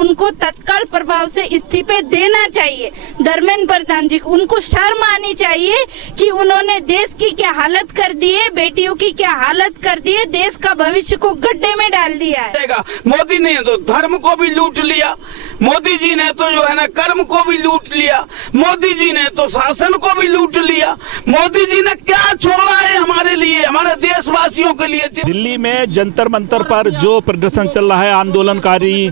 उनको तत्काल प्रभाव से इस्तीफे देना चाहिए। धर्मेंद्र प्रधान जी को उनको शर्म आनी चाहिए कि उन्होंने देश की क्या हालत कर दी है, बेटियों की क्या हालत कर दी है, देश का भविष्य को गड्ढे में डाल दिया है। मोदी ने तो धर्म को भी लूट लिया, मोदी जी ने तो जो है ना कर्म को भी लूट लिया, मोदी जी ने तो शासन को भी लूट लिया। मोदी जी ने क्या छोड़ा है हमारे लिए, हमारे देशवासियों के लिए? दिल्ली में जंतर मंतर पर जो प्रदर्शन चल रहा है, आंदोलनकारी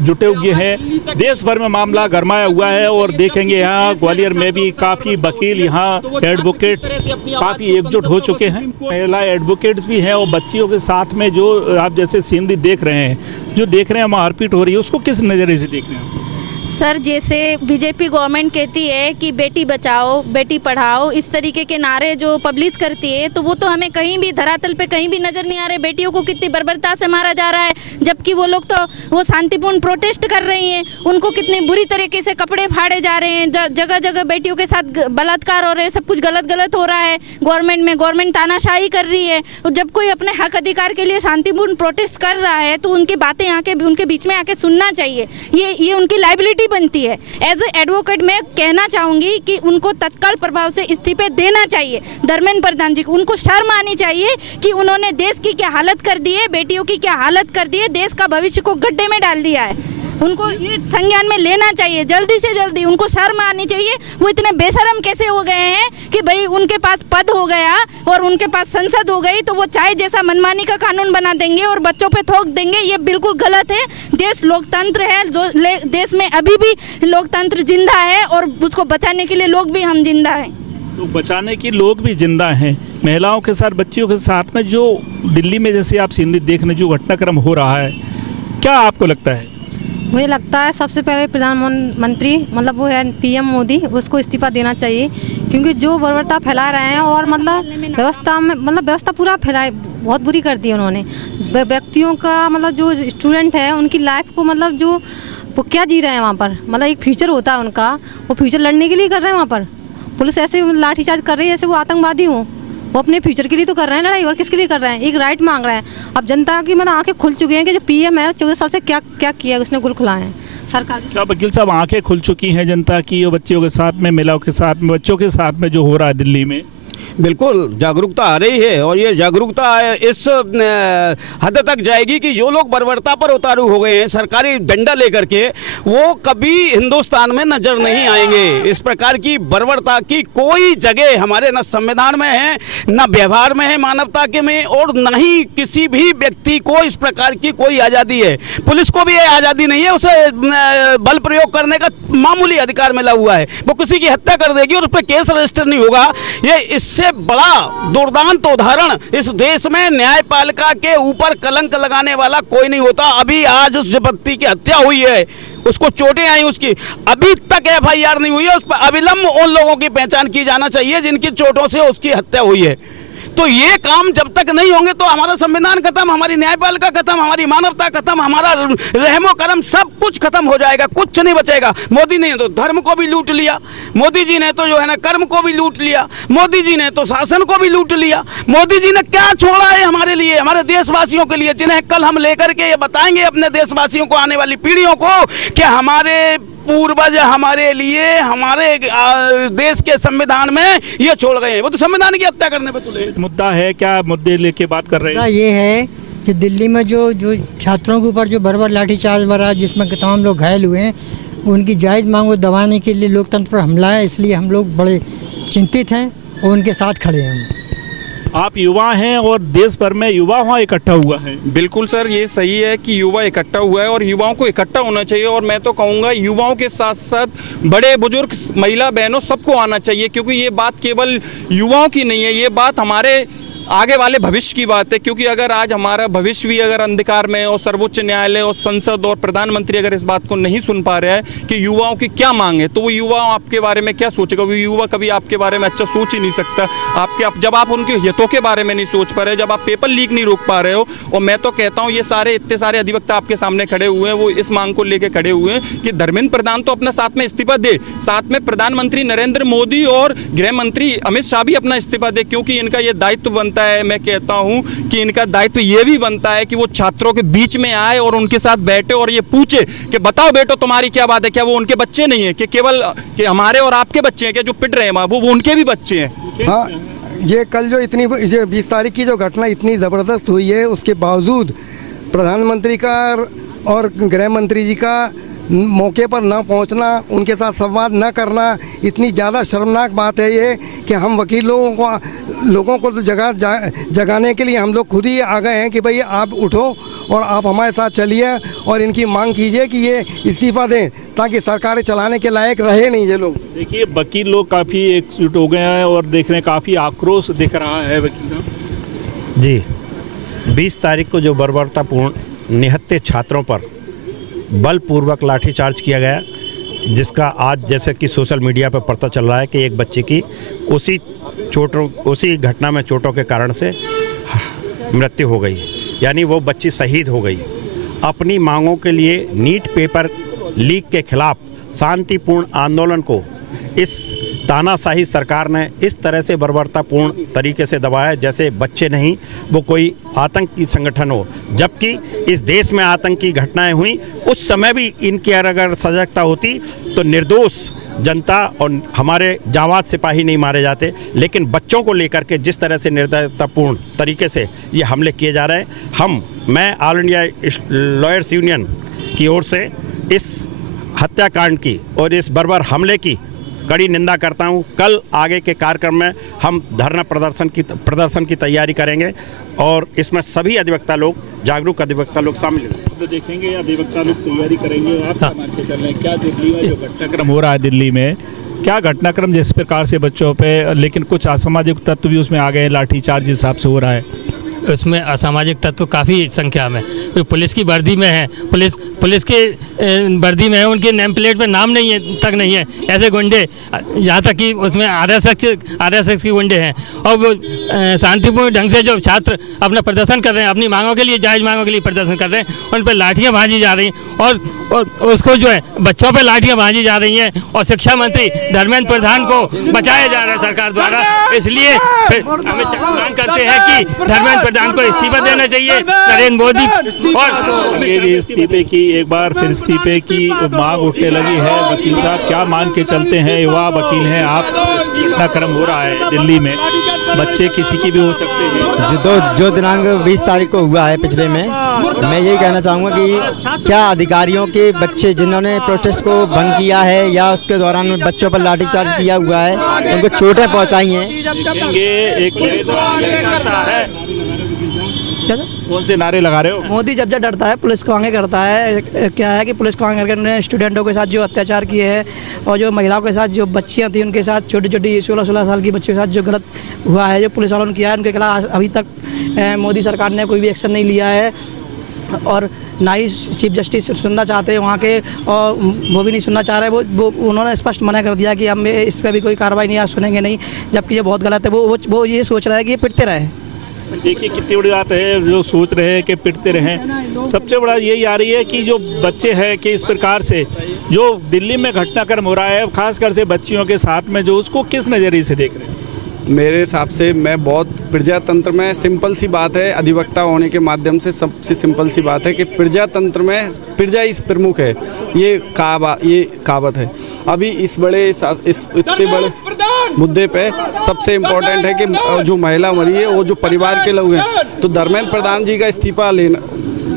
जुटे हुए हैं, देश भर में मामला गरमाया हुआ है। और देखेंगे यहाँ ग्वालियर में भी काफी वकील, यहाँ एडवोकेट काफी एकजुट हो चुके हैं। महिला एडवोकेट्स भी हैं और बच्चियों के साथ में जो आप जैसे सीनरी देख रहे हैं, जो देख रहे हैं मारपीट हो रही है, उसको किस नजरिए से देख रहे हैं? सर, जैसे बीजेपी गवर्नमेंट कहती है कि बेटी बचाओ बेटी पढ़ाओ, इस तरीके के नारे जो पब्लिश करती है, तो वो तो हमें कहीं भी धरातल पे कहीं भी नजर नहीं आ रहे। बेटियों को कितनी बर्बरता से मारा जा रहा है, जबकि वो लोग तो वो शांतिपूर्ण प्रोटेस्ट कर रही हैं। उनको कितने बुरी तरीके से कपड़े फाड़े जा रहे हैं, जगह जगह बेटियों के साथ बलात्कार हो रहे हैं, सब कुछ गलत हो रहा है। गवर्नमेंट तानाशाही कर रही है। जब कोई अपने हक अधिकार के लिए शांतिपूर्ण प्रोटेस्ट कर रहा है तो उनकी बातें आके उनके बीच में आके सुनना चाहिए। ये उनकी लाइबिलिटी बनती है। एज ए एडवोकेट मैं कहना चाहूंगी कि उनको तत्काल प्रभाव से इस्तीफे देना चाहिए। धर्मेंद्र प्रधान जी को उनको शर्म आनी चाहिए कि उन्होंने देश की क्या हालत कर दी है, बेटियों की क्या हालत कर दी है, देश का भविष्य को गड्ढे में डाल दिया है। उनको ये संज्ञान में लेना चाहिए, जल्दी से जल्दी उनको शर्म आनी चाहिए। वो इतने बेशर्म कैसे हो गए हैं कि भाई उनके पास पद हो गया और उनके पास संसद हो गई तो वो चाहे जैसा मनमानी का कानून बना देंगे और बच्चों पे थोक देंगे। ये बिल्कुल गलत है। देश लोकतंत्र है, देश में अभी भी लोकतंत्र जिंदा है और उसको बचाने के लिए लोग भी हम जिंदा हैं। तो बचाने के लोग भी जिंदा हैं। महिलाओं के साथ, बच्चियों के साथ में जो दिल्ली में जैसे आप सीनरी देख रहे, जो घटनाक्रम हो रहा है, क्या आपको लगता है? मुझे लगता है सबसे पहले प्रधानमंत्री मतलब वो है पीएम मोदी, उसको इस्तीफा देना चाहिए, क्योंकि जो बर्बरता फैला रहे हैं और मतलब व्यवस्था पूरा फैलाए, बहुत बुरी कर दी है उन्होंने। व्यक्तियों का मतलब जो स्टूडेंट है उनकी लाइफ को मतलब जो वो क्या जी रहे हैं वहाँ पर, मतलब एक फ्यूचर होता है उनका, वो फ्यूचर लड़ने के लिए कर रहे हैं। वहाँ पर पुलिस ऐसे लाठीचार्ज कर रही है जैसे वो आतंकवादी हों। वो अपने फ्यूचर के लिए तो कर रहे हैं लड़ाई, और किसके लिए कर रहे हैं? एक राइट मांग रहे हैं। अब जनता की मतलब आंखें खुल चुकी हैं कि जो पीएम है 14 साल से क्या क्या किया है, उसने गुल खुलाए हैं सरकार। क्या वकील साहब, आंखें खुल चुकी हैं जनता की और बच्चियों के साथ में, महिलाओं के साथ में, बच्चों के साथ में जो हो रहा है दिल्ली में? बिल्कुल जागरूकता आ रही है और ये जागरूकता इस हद तक जाएगी कि जो लोग बर्बरता पर उतारू हो गए हैं सरकारी डंडा लेकर के, वो कभी हिंदुस्तान में नजर नहीं आएंगे। इस प्रकार की बर्बरता की कोई जगह हमारे न संविधान में है, न व्यवहार में है मानवता के में, और न ही किसी भी व्यक्ति को इस प्रकार की कोई आज़ादी है। पुलिस को भी ये आज़ादी नहीं है, उसे बल प्रयोग करने का मामूली अधिकार मिला हुआ है। वो किसी की हत्या कर देगी और उस पर केस रजिस्टर नहीं होगा। ये इससे बड़ा दुर्दांत उदाहरण इस देश में न्यायपालिका के ऊपर कलंक लगाने वाला कोई नहीं होता। अभी आज उस व्यक्ति की हत्या हुई है, उसको चोटें आई, उसकी अभी तक एफआईआर नहीं हुई है। उस पर अविलंब उन लोगों की पहचान की जाना चाहिए जिनकी चोटों से उसकी हत्या हुई है। तो ये काम जब तक नहीं होंगे तो हमारा संविधान खत्म, हमारी न्यायपालिका खत्म, हमारी मानवता खत्म, हमारा रहमो करम सब कुछ खत्म हो जाएगा, कुछ नहीं बचेगा। मोदी ने तो धर्म को भी लूट लिया, मोदी जी ने तो जो है ना कर्म को भी लूट लिया, मोदी जी ने तो शासन को भी लूट लिया। मोदी जी ने क्या छोड़ा है हमारे लिए, हमारे देशवासियों के लिए, जिन्हें कल हम लेकर के ये बताएंगे अपने देशवासियों को, आने वाली पीढ़ियों को, कि हमारे पूर्वज हमारे लिए हमारे देश के संविधान में ये छोड़ गए हैं। वो तो संविधान की हत्या करने पे तुले। मुद्दा है क्या, मुद्दे लेके बात कर रहे हैं? ये है कि दिल्ली में जो छात्रों के ऊपर जो बर्बर लाठीचार्ज हो रहा है, जिसमें तमाम लोग घायल हुए हैं, उनकी जायज़ मांग को दबाने के लिए लोकतंत्र पर हमला है। इसलिए हम लोग बड़े चिंतित हैं और उनके साथ खड़े हैं। आप युवा हैं और देश भर में युवा वहाँ इकट्ठा हुआ है। बिल्कुल सर, ये सही है कि युवा इकट्ठा हुआ है और युवाओं को इकट्ठा होना चाहिए। और मैं तो कहूँगा युवाओं के साथ साथ बड़े बुजुर्ग, महिला बहनों, सबको आना चाहिए, क्योंकि ये बात केवल युवाओं की नहीं है, ये बात हमारे आगे वाले भविष्य की बात है। क्योंकि अगर आज हमारा भविष्य भी अगर अंधकार में, और सर्वोच्च न्यायालय और संसद और प्रधानमंत्री अगर इस बात को नहीं सुन पा रहे हैं कि युवाओं की क्या मांग है, तो वो युवा आपके बारे में क्या सोचेगा? वो युवा कभी आपके बारे में अच्छा सोच ही नहीं सकता। जब आप उनके हितों के बारे में नहीं सोच पा रहे, जब आप पेपर लीक नहीं रोक पा रहे हो। और मैं तो कहता हूँ ये इतने सारे अधिवक्ता आपके सामने खड़े हुए हैं, वो इस मांग को लेकर खड़े हुए हैं कि धर्मेंद्र प्रधान तो अपना साथ में इस्तीफा दे, साथ में प्रधानमंत्री नरेंद्र मोदी और गृह मंत्री अमित शाह भी अपना इस्तीफा दे, क्योंकि इनका ये दायित्व बनता बनता है, मैं कहता हूं कि इनका दायित्व ये भी बनता है कि वो छात्रों के बीच में आए और उनके साथ बैठे और ये पूछे कि बताओ बेटो तुम्हारी क्या बात है, क्या वो उनके बच्चे नहीं है कि केवल कि हमारे और आपके बच्चे हैं, क्या जो पिट रहे हैं वो उनके भी बच्चे हैं। हाँ, ये कल जो इतनी 20 तारीख की जो घटना इतनी ज़बरदस्त हुई है, उसके बावजूद प्रधानमंत्री का और गृह मंत्री जी का मौके पर न पहुंचना, उनके साथ संवाद न करना, इतनी ज़्यादा शर्मनाक बात है ये कि हम वकील लोगों को तो जगाने के लिए हम लोग खुद ही आ गए हैं कि भाई आप उठो और आप हमारे साथ चलिए और इनकी मांग कीजिए कि ये इस्तीफ़ा दें ताकि सरकारें चलाने के लायक रहे नहीं ये लोग। देखिए वकील लोग काफ़ी एकजुट हो गए हैं और देख रहे हैं काफ़ी आक्रोश दिख रहा है वकील साहब। जी, 20 तारीख को जो बर्बरतापूर्ण निहत्थे छात्रों पर बलपूर्वक लाठीचार्ज किया गया, जिसका आज जैसे कि सोशल मीडिया पर पता चल रहा है कि एक बच्चे की उसी घटना में चोटों के कारण से मृत्यु हो गई, यानी वो बच्ची शहीद हो गई। अपनी मांगों के लिए नीट पेपर लीक के खिलाफ शांतिपूर्ण आंदोलन को इस तानाशाही सरकार ने इस तरह से बर्बरतापूर्ण तरीके से दबाया जैसे बच्चे नहीं वो कोई आतंकी संगठन हो, जबकि इस देश में आतंकी घटनाएं हुई उस समय भी इनकी अगर सजगता होती तो निर्दोष जनता और हमारे जांबाज सिपाही नहीं मारे जाते। लेकिन बच्चों को लेकर के जिस तरह से निर्दयतापूर्ण तरीके से ये हमले किए जा रहे हैं, मैं ऑल इंडिया लॉयर्स यूनियन की ओर से इस हत्याकांड की और इस बर्बर हमले की कड़ी निंदा करता हूं। कल आगे के कार्यक्रम में हम धरना प्रदर्शन की तैयारी करेंगे और इसमें सभी अधिवक्ता लोग, जागरूक अधिवक्ता लोग शामिल होंगे। तो देखेंगे अधिवक्ता लोग तैयारी करेंगे। आप क्या मान के चल रहे हैं, क्या दिल्ली में जो घटनाक्रम हो रहा है दिल्ली में, क्या घटनाक्रम जिस प्रकार से बच्चों पे, लेकिन कुछ असामाजिक तत्व भी उसमें आ गए, लाठीचार्ज जिस हिसाब से हो रहा है, उसमें असामाजिक तत्व काफ़ी संख्या में, पुलिस की वर्दी में है, पुलिस के वर्दी में है, उनके नेम प्लेट पे नाम नहीं है तक नहीं है, ऐसे गुंडे, यहाँ तक कि उसमें आरएसएस के गुंडे हैं। और वो शांतिपूर्ण ढंग से जो छात्र अपना प्रदर्शन कर रहे हैं, अपनी मांगों के लिए, जायज़ मांगों के लिए प्रदर्शन कर रहे हैं, उन पर लाठियाँ भाजी जा रही हैं और उसको जो है बच्चों पर लाठियाँ भाजी जा रही हैं और शिक्षा मंत्री धर्मेंद्र प्रधान को बचाया जा रहा है सरकार द्वारा। इसलिए फिर हमें मांग करते हैं कि धर्मेंद्र प्रधान को इस्तीफा देना चाहिए, नरेंद्र मोदी और ये इस्तीफे की एक बार फिर इस्तीफे की मांग उठने लगी है। वकील साहब क्या मान के चलते हैं, युवा वकील हैं आप, घटनाक्रम हो रहा है दिल्ली में, बच्चे किसी की भी हो सकते हैं, जो दिनांक 20 तारीख को हुआ है पिछले में, मैं यही कहना चाहूँगा कि क्या अधिकारियों के बच्चे जिन्होंने प्रोटेस्ट को भंग किया है या उसके दौरान बच्चों पर लाठीचार्ज किया हुआ है, उनको चोटें पहुँचाई हैं। कौन से नारे लगा रहे हो? मोदी जब डरता है पुलिस को आगे करता है। क्या है कि पुलिस को आगे करके स्टूडेंटों के साथ जो अत्याचार किए हैं और जो महिलाओं के साथ, जो बच्चियां थी उनके साथ, छोटी छोटी 16-16 साल की बच्चियों के साथ जो गलत हुआ है, जो पुलिस वालों ने किया है, उनके खिलाफ अभी तक मोदी सरकार ने कोई भी एक्शन नहीं लिया है और ना ही चीफ जस्टिस सुनना चाहते हैं वहाँ के, और वो भी नहीं सुनना चाह रहे। वो उन्होंने स्पष्ट मना कर दिया कि हम इस पर भी कोई कार्रवाई नहीं, आज सुनेंगे नहीं, जबकि ये बहुत गलत है। वो ये सोच रहा है कि ये पिटते रहे। देखिए कितनी बड़ी बात है, जो सोच रहे हैं कि पिटते रहें। सबसे बड़ा यही आ रही है कि जो बच्चे हैं कि इस प्रकार से जो दिल्ली में घटनाक्रम हो रहा है, खासकर से बच्चियों के साथ में, जो उसको किस नज़रिए से देख रहे हैं? मेरे हिसाब से मैं बहुत प्रजातंत्र में सिंपल सी बात है, अधिवक्ता होने के माध्यम से सबसे सिंपल सी बात है कि प्रजातंत्र में प्रजा इस प्रमुख है, ये कहावत है। अभी इस इतने बड़े मुद्दे पे सबसे इम्पोर्टेंट है कि जो महिला मरी है वो जो परिवार के लोग हैं, तो धर्मेंद्र प्रधान जी का इस्तीफा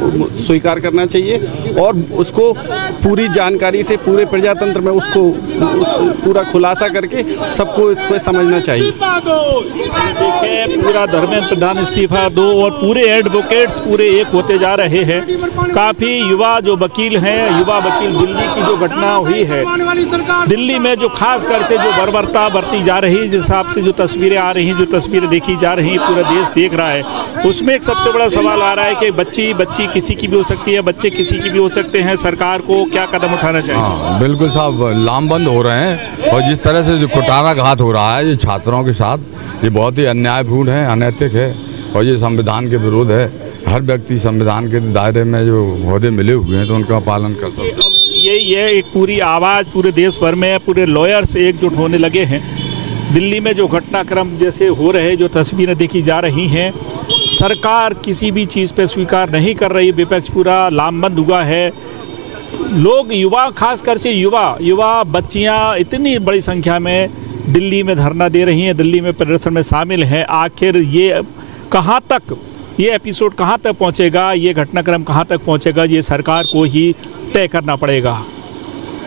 स्वीकार करना चाहिए और उसको पूरी जानकारी से पूरे प्रजातंत्र में उसको पूरा खुलासा करके सबको इसको समझना चाहिए। देखिए पूरा धर्मेंद्र प्रधान इस्तीफा दो और पूरे एडवोकेट्स पूरे एक होते जा रहे हैं। काफ़ी युवा जो वकील हैं, युवा वकील, दिल्ली की जो घटना हुई है, दिल्ली में जो खास कर से जो बर्बरता बरती जा रही, जिस हिसाब से जो तस्वीरें आ रही हैं, जो तस्वीरें देखी जा रही हैं, पूरा देश देख रहा है, उसमें एक सबसे बड़ा सवाल आ रहा है कि बच्ची किसी की भी हो सकती है, बच्चे किसी की भी हो सकते हैं। सरकार को क्या कदम उठाना चाहिए? हाँ बिल्कुल साहब, लामबंद हो रहे हैं और जिस तरह से जो कुटाराघात हो रहा है ये छात्रों के साथ, ये बहुत ही अन्यायपूर्ण है, अनैतिक है और ये संविधान के विरुद्ध है। हर व्यक्ति संविधान के दायरे में जो ओहदे मिले हुए हैं तो उनका पालन करता है। ये एक पूरी आवाज़ पूरे देश भर में, पूरे लॉयर्स एकजुट होने लगे हैं। दिल्ली में जो घटनाक्रम जैसे हो रहे, जो तस्वीरें देखी जा रही हैं, सरकार किसी भी चीज़ पे स्वीकार नहीं कर रही, विपक्ष पूरा लामबंद हुआ है। लोग, युवा, खासकर से युवा बच्चियां इतनी बड़ी संख्या में दिल्ली में धरना दे रही हैं, दिल्ली में प्रदर्शन में शामिल हैं। आखिर ये कहाँ तक, ये एपिसोड कहाँ तक पहुँचेगा, ये घटनाक्रम कहाँ तक पहुँचेगा, ये सरकार को ही तय करना पड़ेगा।